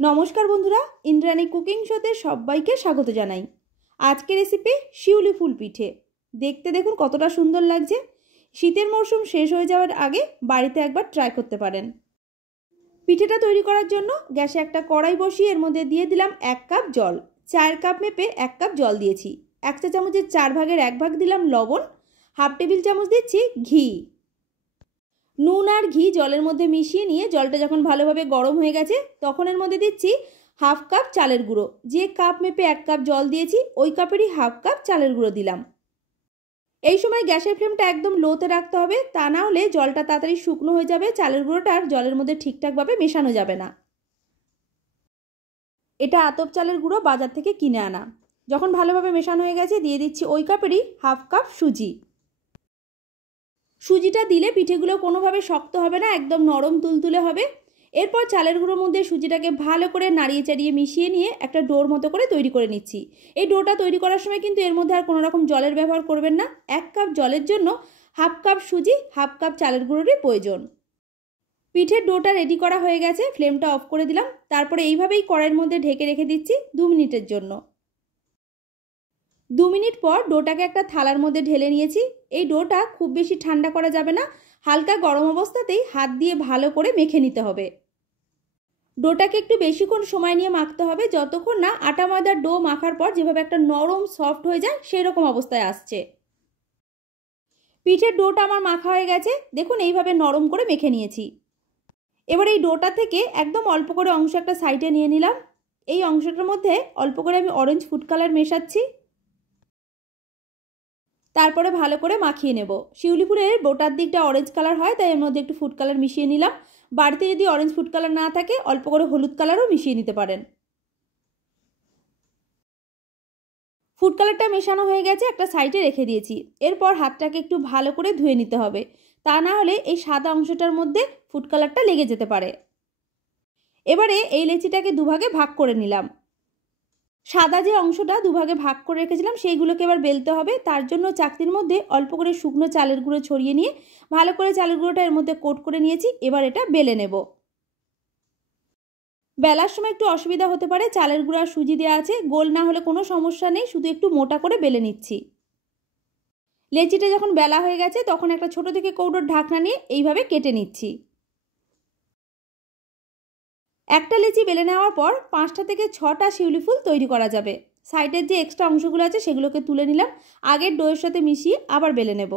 नमस्कार बंधुरा इंद्राणी कुकिंग शोते सबाइके स्वागत जानाई। आज के रेसिपि शिउली फुल पिठे देखते देखुन कतटा सुंदर लागছে। शीतेर मौसुम शेष हो जाओयार आगे बाड़ीते एकबार ट्राई करते पारेन। पिठेटा तैरी करार जोन्नो ग्यासे एकटा कड़ाई बसिए एर मध्य दिए दिलाम 1 कप जल। 4 कप मेपे 1 कप जल दिएछि। 1 चा चामचेर 4 भागेर 1 भाग दिलाम लवण, हाफ टेबिल चामच दिচ্ছি घी। নুন আর ঘি জলের মধ্যে মিশিয়ে নিয়ে জলটা যখন ভালোভাবে গরম হয়ে গেছে তখন এর মধ্যে দিচ্ছি হাফ কাপ চালের গুঁড়ো। যে কাপ মেপে 1 কাপ জল দিয়েছি ওই কাপেরই হাফ কাপ চালের গুঁড়ো দিলাম। এই সময় গ্যাসের ফ্লেমটা একদম লোতে রাখতে হবে, তা না হলে জলটা তাড়াতাড়ি শুকনো হয়ে যাবে, চালের গুঁড়োটা আর জলের মধ্যে ঠিকঠাকভাবে মেশানো যাবে না। এটা আতপ চালের গুঁড়ো বাজার থেকে কিনে আনা। যখন ভালোভাবে মেশানো হয়ে গেছে দিয়ে দিচ্ছি ওই কাপেরই হাফ কাপ সুজি। সুজিটা দিলে পিঠেগুলো কোনোভাবে শক্ত হবে না, একদম নরম তুলতুলে হবে। এরপর চালের গুঁড়োর মধ্যে সুজিটাকে ভালো করে নাড়িয়ে চাড়িয়ে মিশিয়ে নিয়ে একটা ডোর মতো করে তৈরি করে নিচ্ছি। এই ডোটা তৈরি করার সময় কিন্তু এর মধ্যে আর কোনো রকম জলের ব্যবহার করবেন না। 1 কাপ জলের জন্য হাফ কাপ সুজি, হাফ কাপ চালের গুঁড়োরই প্রয়োজন। পিঠের ডোটা রেডি করা হয়ে গেছে, ফ্লেমটা অফ করে দিলাম। তারপরে এইভাবেই কড়াইয়ের মধ্যে ঢেকে রেখে দিচ্ছি 2 মিনিটের জন্য। 2 মিনিট পর ডোটাকে একটা থালার মধ্যে ঢেলে নিয়েছি। এই ডোটা খুব বেশি ঠান্ডা করা যাবে না, হালকা গরম অবস্থাতেই হাত দিয়ে ভালো করে মেখে নিতে হবে। ডোটাকে একটু বেশিক্ষণ সময় নিয়ে মাখতে হবে, যতক্ষণ না আটা ময়দার ডো মাখার পর যেভাবে একটা নরম সফট হয়ে যায় সেই রকম অবস্থায় আসছে। পিঠের ডোটা আমার মাখা হয়ে গেছে, দেখুন এইভাবে নরম করে মেখে নিয়েছি। এবার এই ডোটা থেকে একদম অল্প করে অংশ একটা সাইডে নিয়ে নিলাম। এই অংশটার মধ্যে অল্প করে আমি অরেঞ্জ ফুড কালার মেশাচ্ছি। তারপরে ভালো করে মাখিয়ে নেব। শিউলি ফুলের বোটার দিকটা অরেঞ্জ কালার হয়, তাই এর মধ্যে একটু ফুড কালার মিশিয়ে নিলাম। বাড়িতে যদি অরেঞ্জ ফুড কালার না থাকে অল্প করে হলুদ কালারও মিশিয়ে নিতে পারেন। ফুড কালারটা মেশানো হয়ে গেছে, একটা সাইডে রেখে দিয়েছি। এরপর হাতটাকে একটু ভালো করে ধুয়ে নিতে হবে, তা না হলে এই সাদা অংশটার মধ্যে ফুড কালারটা লেগে যেতে পারে। এবারে এই লেচিটাকে দুভাগে ভাগ করে নিলাম। সাদা যে অংশটা দুভাগে ভাগ করে রেখেছিলাম সেইগুলোকে এবার বেলতে হবে। তার জন্য চাকতির মধ্যে অল্প করে শুকনো চালের গুঁড়ো ছড়িয়ে নিয়ে ভালো করে চালের গুঁড়োটা এর মধ্যে কোট করে নিয়েছি। এবার এটা বেলে নেব। বেলার সময় একটু অসুবিধা হতে পারে, চালের গুঁড়ো আর সুজি দেওয়া আছে, গোল না হলে কোনো সমস্যা নেই, শুধু একটু মোটা করে বেলে নিচ্ছি। লেচিটা যখন বেলা হয়ে গেছে তখন একটা ছোট থেকে কৌটোর ঢাকনা নিয়ে এইভাবে কেটে নিচ্ছি। একটা লেচি বেলে নেওয়ার পর 5টা থেকে 6টা শিউলি ফুল তৈরি করা যাবে। সাইডের যে এক্সট্রা অংশগুলো আছে সেগুলোকে তুলে নিলাম, আগের ডোয়ের সাথে মিশিয়ে আবার বেলে নেব।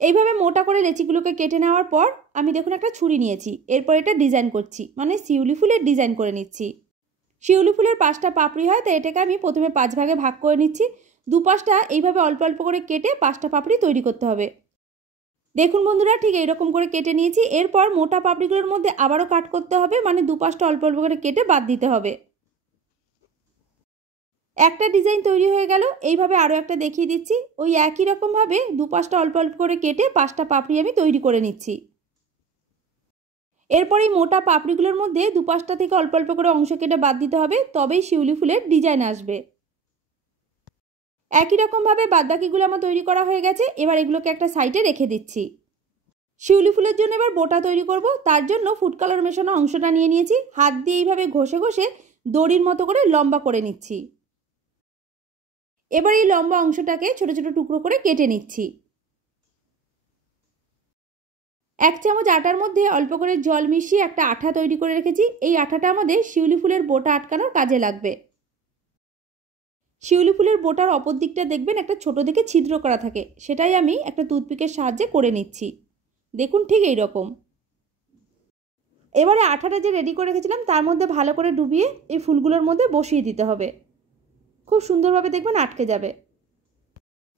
এইভাবে মোটা করে লেচিগুলোকে কেটে নেওয়ার পর আমি দেখুন একটা ছুরি নিয়েছি। এরপর এটা ডিজাইন করছি, মানে শিউলি ফুলের ডিজাইন করে নিচ্ছি। শিউলি ফুলের 5টা পাপড়ি হয়, তাই এটাকে আমি প্রথমে 5 ভাগে ভাগ করে নিচ্ছি। দুপাশটা এইভাবে অল্প অল্প করে কেটে 5টা পাপড়ি তৈরি করতে হবে। দেখুন বন্ধুরা, ঠিক এইরকম করে কেটে নিয়েছি। এরপর মোটা পাপড়িগুলোর মধ্যে আবারও কাট করতে হবে, মানে দুপাশটা অল্প অল্প করে কেটে বাদ দিতে হবে। একটা ডিজাইন তৈরি হয়ে গেল। এইভাবে আরও একটা দেখিয়ে দিচ্ছি। ওই একই রকমভাবে দুপাশটা অল্প অল্প করে কেটে 5টা পাপড়ি আমি তৈরি করে নিচ্ছি। এরপর এই মোটা পাপড়িগুলোর মধ্যে দুপাশটা থেকে অল্প অল্প করে অংশ কেটে বাদ দিতে হবে, তবেই শিউলি ফুলের ডিজাইন আসবে। একই রকমভাবে বাদবাকিগুলো আমার তৈরি করা হয়ে গেছে। এবার এগুলোকে একটা সাইডে রেখে দিচ্ছি। শিউলি ফুলের জন্য এবার বোটা তৈরি করব। তার জন্য ফুড কালার মেশানো অংশটা নিয়ে নিয়েছি। হাত দিয়ে এইভাবে ঘষে ঘষে দড়ির মতো করে লম্বা করে নিচ্ছি। এবার এই লম্বা অংশটাকে ছোট ছোট টুকরো করে কেটে নিচ্ছি। 1 চামচ আটার মধ্যে অল্প করে জল মিশিয়ে একটা আঠা তৈরি করে রেখেছি। এই আঠাটা আমাদের শিউলি ফুলের বোটা আটকানোর কাজে লাগবে। শিউলি ফুলের বোটার অপর দিকটা দেখবেন একটা ছোট দেখে ছিদ্র করা থাকে, সেটাই আমি একটা টুথপিকের সাহায্যে করে নিচ্ছি। দেখুন ঠিক এই রকম। এবারে আঠাটা যে রেডি করে রেখেছিলাম তার মধ্যে ভালো করে ডুবিয়ে এই ফুলগুলোর মধ্যে বসিয়ে দিতে হবে। খুব সুন্দরভাবে দেখবেন আটকে যাবে।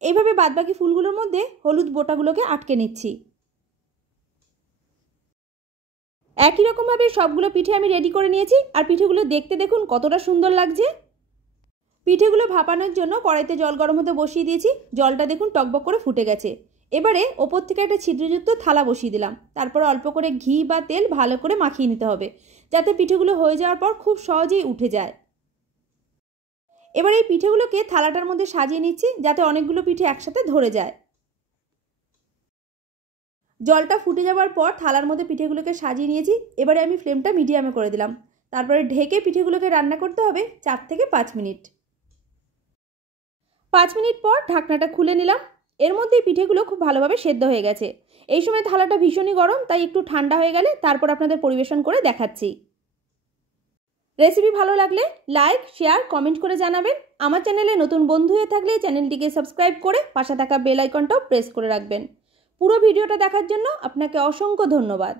এইভাবে বাদবাকি ফুলগুলোর মধ্যে হলুদ বোটাগুলোকে আটকে নিচ্ছি। একই রকমভাবে সবগুলো পিঠে আমি রেডি করে নিয়েছি। আর পিঠেগুলো দেখতে দেখুন কতটা সুন্দর লাগছে। পিঠেগুলো ভাপানোর জন্য কড়াইতে জল গরম হতে বসিয়ে দিয়েছি। জলটা দেখুন টকবক করে ফুটে গেছে। এবারে ওপর থেকে একটা ছিদ্রযুক্ত থালা বসিয়ে দিলাম। তারপর অল্প করে ঘি বা তেল ভালো করে মাখিয়ে নিতে হবে, যাতে পিঠেগুলো হয়ে যাওয়ার পর খুব সহজেই উঠে যায়। এবার এই পিঠেগুলোকে থালাটার মধ্যে সাজিয়ে নিচ্ছি, যাতে অনেকগুলো পিঠে একসাথে ধরে যায়। জলটা ফুটে যাওয়ার পর থালার মধ্যে পিঠেগুলোকে সাজিয়ে নিয়েছি। এবারে আমি ফ্লেমটা মিডিয়ামে করে দিলাম। তারপরে ঢেকে পিঠেগুলোকে রান্না করতে হবে 4 থেকে 5 মিনিট। 5 মিনিট পর ঢাকনাটা খুলে নিলাম। এর মধ্যেই পিঠেগুলো খুব ভালোভাবে সেদ্ধ হয়ে গেছে। এই সময় থালাটা ভীষণই গরম, তাই একটু ঠান্ডা হয়ে গেলে তারপর আপনাদের পরিবেশন করে দেখাচ্ছি। রেসিপি ভালো লাগলে লাইক, শেয়ার, কমেন্ট করে জানাবেন। আমার চ্যানেলে নতুন বন্ধু হয়ে থাকলে চ্যানেলটিকে সাবস্ক্রাইব করে পাশে থাকা বেল আইকনটাও প্রেস করে রাখবেন। পুরো ভিডিওটা দেখার জন্য আপনাকে অসংখ্য ধন্যবাদ।